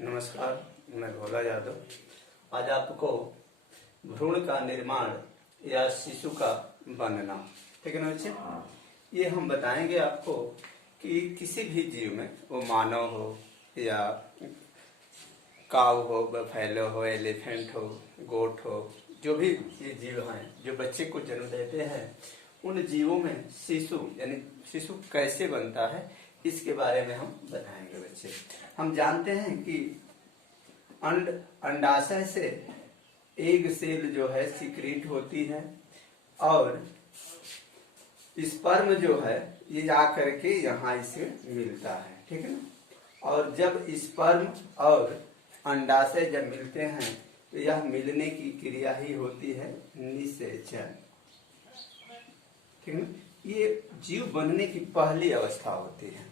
नमस्कार, मैं भोला यादव। आज आपको भ्रूण का निर्माण या शिशु का बनना, ठीक है ना बच्चे, ये हम बताएंगे आपको कि किसी भी जीव में, वो मानव हो या काऊ हो, बफेलो हो, एलिफेंट हो, गोट हो, जो भी ये जीव हैं जो बच्चे को जन्म देते हैं, उन जीवों में शिशु यानी शिशु कैसे बनता है इसके बारे में हम बताएंगे बच्चे। हम जानते हैं कि अंडाशय से एग सेल जो है सीक्रेट होती है और स्पर्म जो है ये जा करके यहाँ इसे मिलता है, ठीक है ना। और जब स्पर्म और अंडाशय जब मिलते हैं तो यह मिलने की क्रिया ही होती है निषेचन, ठीक है ना। ये जीव बनने की पहली अवस्था होती है,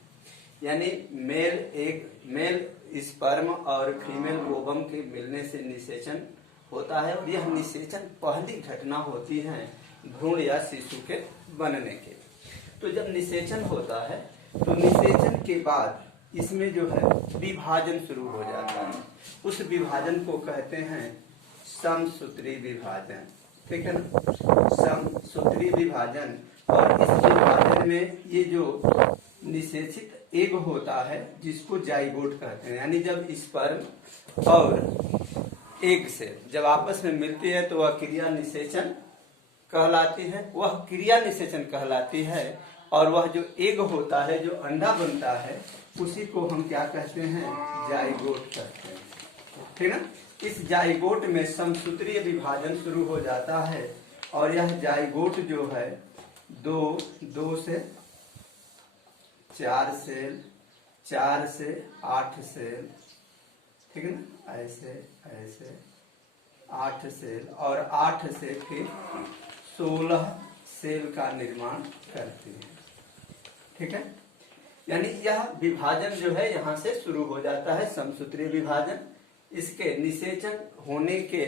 यानी मेल स्पर्म और फीमेल ओवम के मिलने से निषेचन होता है और यह निषेचन पहली घटना होती है भ्रूण या शिशु के बनने के। तो जब निषेचन होता है तो निषेचन के बाद इसमें जो है विभाजन शुरू हो जाता है। उस विभाजन को कहते हैं समसूत्री विभाजन, ठीक है ना, समसूत्री विभाजन। और इस विभाजन में ये जो निषेचित एग होता है जिसको जाइगोट कहते हैं, यानी जब स्पर्म और एग से जब आपस में मिलती है तो वह क्रिया निषेचन कहलाती है, वह क्रिया निषेचन कहलाती है। और वह जो एग होता है, जो अंडा बनता है, उसी को हम क्या कहते हैं, जाइगोट कहते हैं, ठीक है ना। इस जाइगोट में समसूत्रीय विभाजन शुरू हो जाता है और यह जाइगोट जो है दो से 4 सेल, 4 से 8 सेल, ठीक है ना, ऐसे 8 सेल और 8 से फिर 16 सेल का निर्माण करती है, ठीक है। यानी यह विभाजन जो है यहाँ से शुरू हो जाता है, समसूत्रीय विभाजन। इसके निषेचन होने के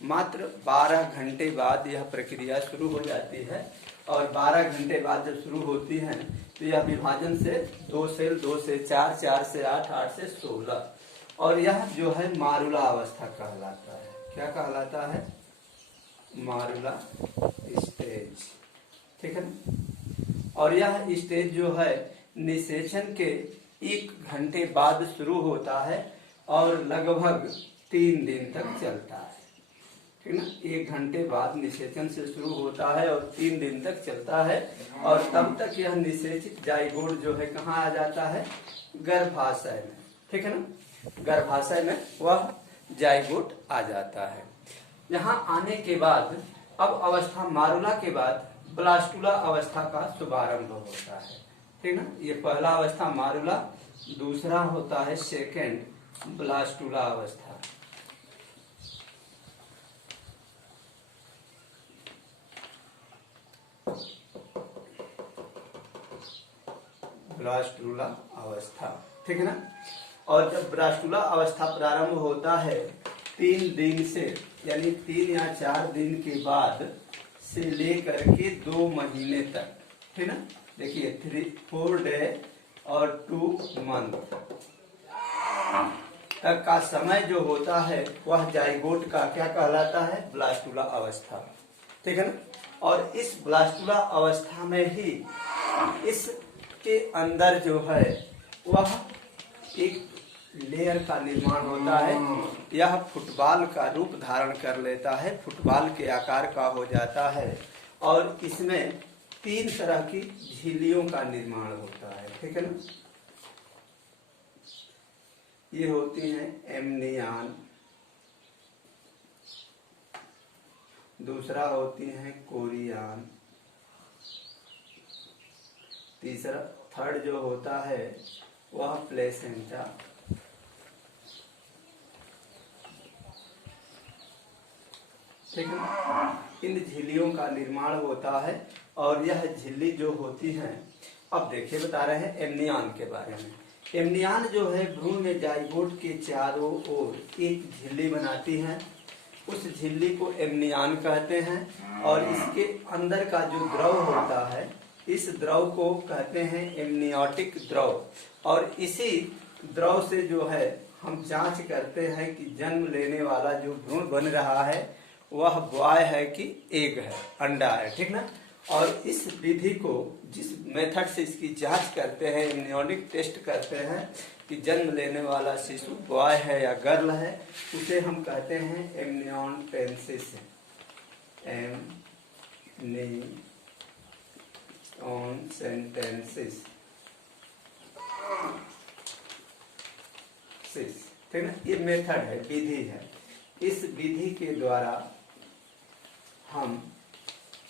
मात्र 12 घंटे बाद यह प्रक्रिया शुरू हो जाती है और 12 घंटे बाद जब शुरू होती है तो यह विभाजन से 2 सेल, 2 से 4, 4 से 8, 8 से 16, और यह जो है मारुला अवस्था कहलाता है। क्या कहलाता है? मारुला स्टेज, ठीक है ना। और यह स्टेज जो है निषेचन के 1 घंटे बाद शुरू होता है और लगभग 3 दिन तक चलता है, ठीक ना। 1 घंटे बाद निषेचन से शुरू होता है और 3 दिन तक चलता है और तब तक यह निषेचित जाइगोट जो है कहाँ आ जाता है? गर्भाशय में, ठीक है ना। गर्भाशय में वह जाइगोट आ जाता है। यहाँ आने के बाद अब अवस्था मारुला के बाद ब्लास्टुला अवस्था का शुभारंभ होता है, ठीक ना। ये पहला अवस्था मारुला, दूसरा होता है सेकेंड ब्लास्टुला अवस्था। ब्लास्टुला अवस्था, ठीक है ना। और जब ब्लास्टुला अवस्था प्रारंभ होता है 3 दिन से, यानी 3 या 4 दिन के बाद से लेकर के 2 महीने तक, ठीक ना। देखिए 4 डे और 2 मंथ तक का समय जो होता है वह जाइगोट का क्या कहलाता है? ब्लास्टुला अवस्था, ठीक है ना। और इस ब्लास्टुला अवस्था में ही इसके अंदर जो है वह एक लेयर का निर्माण होता है। यह फुटबॉल का रूप धारण कर लेता है, फुटबॉल के आकार का हो जाता है और इसमें 3 तरह की झिल्लियों का निर्माण होता है, ठीक है ना। ये होती हैं एमनियन, दूसरा होती हैं कोरियन, थर्ड जो होता है वह प्लेसेंटा, ठीक है। इन झिल्लियों का निर्माण होता है और यह झिल्ली जो होती है, अब देखिए बता रहे हैं एमनियन के बारे में। एमनियन जो है भ्रूण में जाइगोट के चारों ओर एक झिल्ली बनाती है, उस झिल्ली को एमनियन कहते हैं। और इसके अंदर का जो द्रव होता है, इस द्रव को कहते हैं एमनियोटिक द्रव। और इसी द्रव से जो है हम जांच करते हैं कि जन्म लेने वाला जो भ्रूण बन रहा है वह बॉय है कि एग है, अंडा है, ठीक ना। और इस विधि को, जिस मेथड से इसकी जांच करते हैं, एम्ब्रियोनिक टेस्ट करते हैं कि जन्म लेने वाला शिशु बॉय है या गर्ल है, उसे हम कहते हैं एम्नियोटेंसिस। एम्नियोसेंटेंसिस, ठीक ना। ये मेथड है, विधि है। इस विधि के द्वारा हम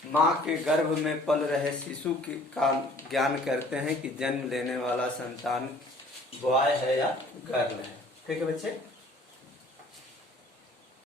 माँ के गर्भ में पल रहे शिशु का ज्ञान करते हैं कि जन्म लेने वाला संतान बॉय है या गर्ल है। ठीक है बच्चे।